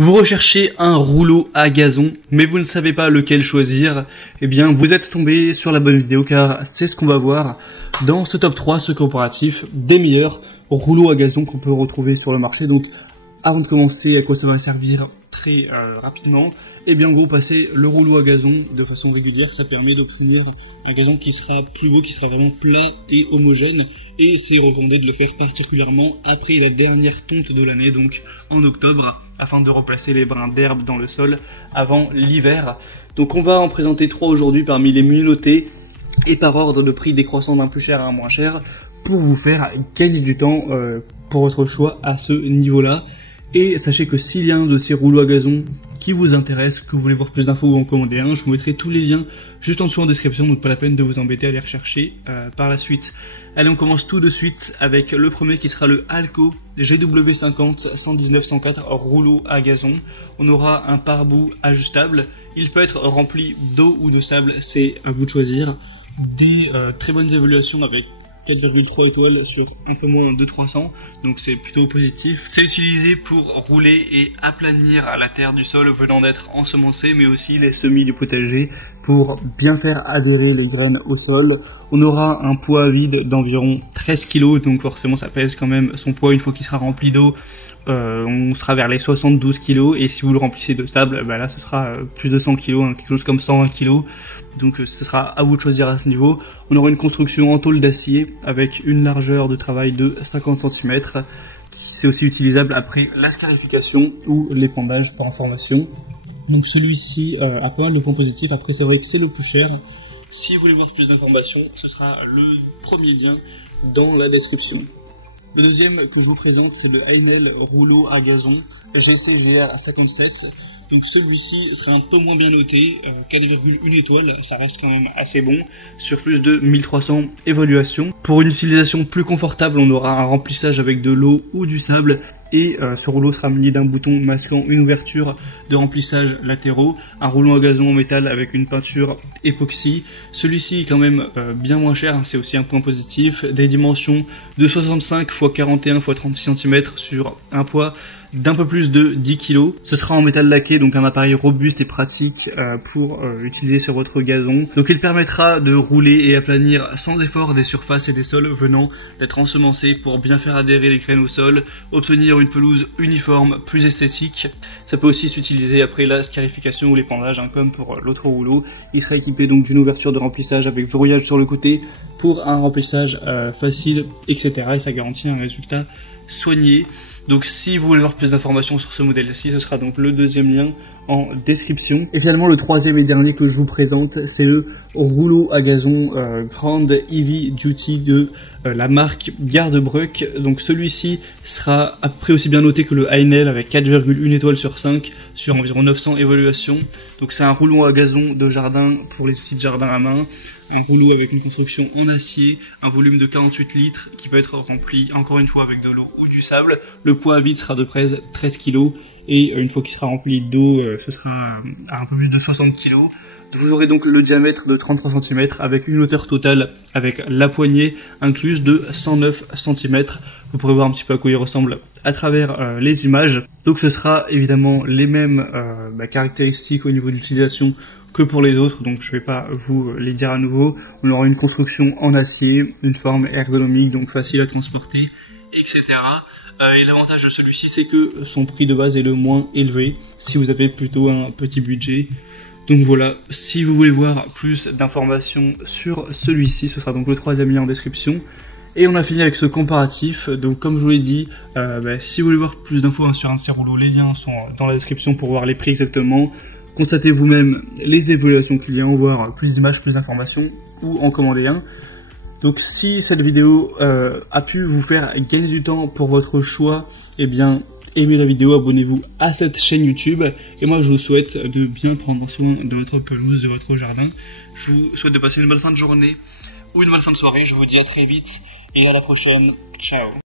Vous recherchez un rouleau à gazon, mais vous ne savez pas lequel choisir, eh bien vous êtes tombé sur la bonne vidéo car c'est ce qu'on va voir dans ce top 3, ce comparatif des meilleurs rouleaux à gazon qu'on peut retrouver sur le marché. Donc avant de commencer, à quoi ça va servir très rapidement, eh bien en gros passer le rouleau à gazon de façon régulière, ça permet d'obtenir un gazon qui sera plus beau, qui sera vraiment plat et homogène, et c'est recommandé de le faire particulièrement après la dernière tonte de l'année, donc en octobre, afin de replacer les brins d'herbe dans le sol avant l'hiver. Donc on va en présenter 3 aujourd'hui parmi les mieux notés et par ordre de prix décroissant d'un plus cher à un moins cher pour vous faire gagner du temps pour votre choix à ce niveau-là. Et sachez que s'il y a un de ces rouleaux à gazon qui vous intéresse, que vous voulez voir plus d'infos ou en commander un, je vous mettrai tous les liens juste en dessous en description, donc pas la peine de vous embêter à les rechercher par la suite. Allez, on commence tout de suite avec le premier qui sera le Alco GW50 119-104 rouleau à gazon. On aura un pare-boue ajustable, il peut être rempli d'eau ou de sable, c'est à vous de choisir. Des très bonnes évaluations avec 4,3 étoiles sur un peu moins de 300, donc c'est plutôt positif. C'est utilisé pour rouler et aplanir la terre du sol venant d'être ensemencée, mais aussi les semis du potager pour bien faire adhérer les graines au sol. On aura un poids vide d'environ 13 kg, donc forcément ça pèse quand même son poids une fois qu'il sera rempli d'eau. On sera vers les 72 kg, et si vous le remplissez de sable, bah là ce sera plus de 100 kg, quelque chose comme 120 kg. Donc ce sera à vous de choisir à ce niveau. On aura une construction en tôle d'acier avec une largeur de travail de 50 cm. C'est aussi utilisable après la scarification ou l'épandage par information. Donc celui-ci a pas mal de points positifs. Après c'est vrai que c'est le plus cher. Si vous voulez voir plus d'informations, ce sera le premier lien dans la description. Le deuxième que je vous présente, c'est le Haenel rouleau à gazon GCGR 57. Donc celui-ci sera un peu moins bien noté, 4,1 étoiles, ça reste quand même assez bon, sur plus de 1300 évaluations. Pour une utilisation plus confortable, on aura un remplissage avec de l'eau ou du sable, et ce rouleau sera muni d'un bouton masquant une ouverture de remplissage latéraux, un rouleau à gazon en métal avec une peinture époxy. Celui-ci est quand même bien moins cher, c'est aussi un point positif, des dimensions de 65 x 41 x 36 cm sur un poids d'un peu plus de 10 kg. Ce sera en métal laqué, donc un appareil robuste et pratique pour utiliser sur votre gazon. Donc il permettra de rouler et aplanir sans effort des surfaces et des sols venant d'être ensemencés pour bien faire adhérer les graines au sol, obtenir une pelouse uniforme, plus esthétique. Ça peut aussi s'utiliser après la scarification ou l'épandage, comme pour l'autre rouleau. Il sera équipé donc d'une ouverture de remplissage avec verrouillage sur le côté pour un remplissage facile, etc. Et ça garantit un résultat soigné. Donc si vous voulez voir plus d'informations sur ce modèle-ci, ce sera donc le deuxième lien en description. Et finalement le troisième et dernier que je vous présente, c'est le rouleau à gazon Grand Heavy Duty de la marque Gardebruck. Donc celui-ci sera à peu près aussi bien noté que le Haenel avec 4,1 étoiles sur 5 sur environ 900 évaluations. Donc c'est un rouleau à gazon de jardin pour les outils de jardin à main. Un rouleau avec une construction en acier, un volume de 48 litres qui peut être rempli encore une fois avec de l'eau ou du sable. Le poids vide sera de près 13 kg, et une fois qu'il sera rempli d'eau, ce sera à un peu plus de 60 kg. Vous aurez donc le diamètre de 33 cm avec une hauteur totale avec la poignée incluse de 109 cm. Vous pourrez voir un petit peu à quoi il ressemble à travers les images. Donc ce sera évidemment les mêmes caractéristiques au niveau de l'utilisation que pour les autres, donc je vais pas vous les dire à nouveau. On aura une construction en acier, une forme ergonomique, donc facile à transporter, etc. Et l'avantage de celui-ci, c'est que son prix de base est le moins élevé si vous avez plutôt un petit budget. Donc voilà, si vous voulez voir plus d'informations sur celui-ci, ce sera donc le troisième lien en description. Et on a fini avec ce comparatif. Donc comme je vous l'ai dit, si vous voulez voir plus d'infos sur un de ces rouleaux, les liens sont dans la description pour voir les prix exactement. Constatez vous-même les évaluations qu'il y a, voir plus d'images, plus d'informations, ou en commander un. Donc si cette vidéo a pu vous faire gagner du temps pour votre choix, eh bien aimez la vidéo, abonnez-vous à cette chaîne YouTube. Et moi je vous souhaite de bien prendre soin de votre pelouse, de votre jardin. Je vous souhaite de passer une bonne fin de journée ou une bonne fin de soirée. Je vous dis à très vite et à la prochaine. Ciao.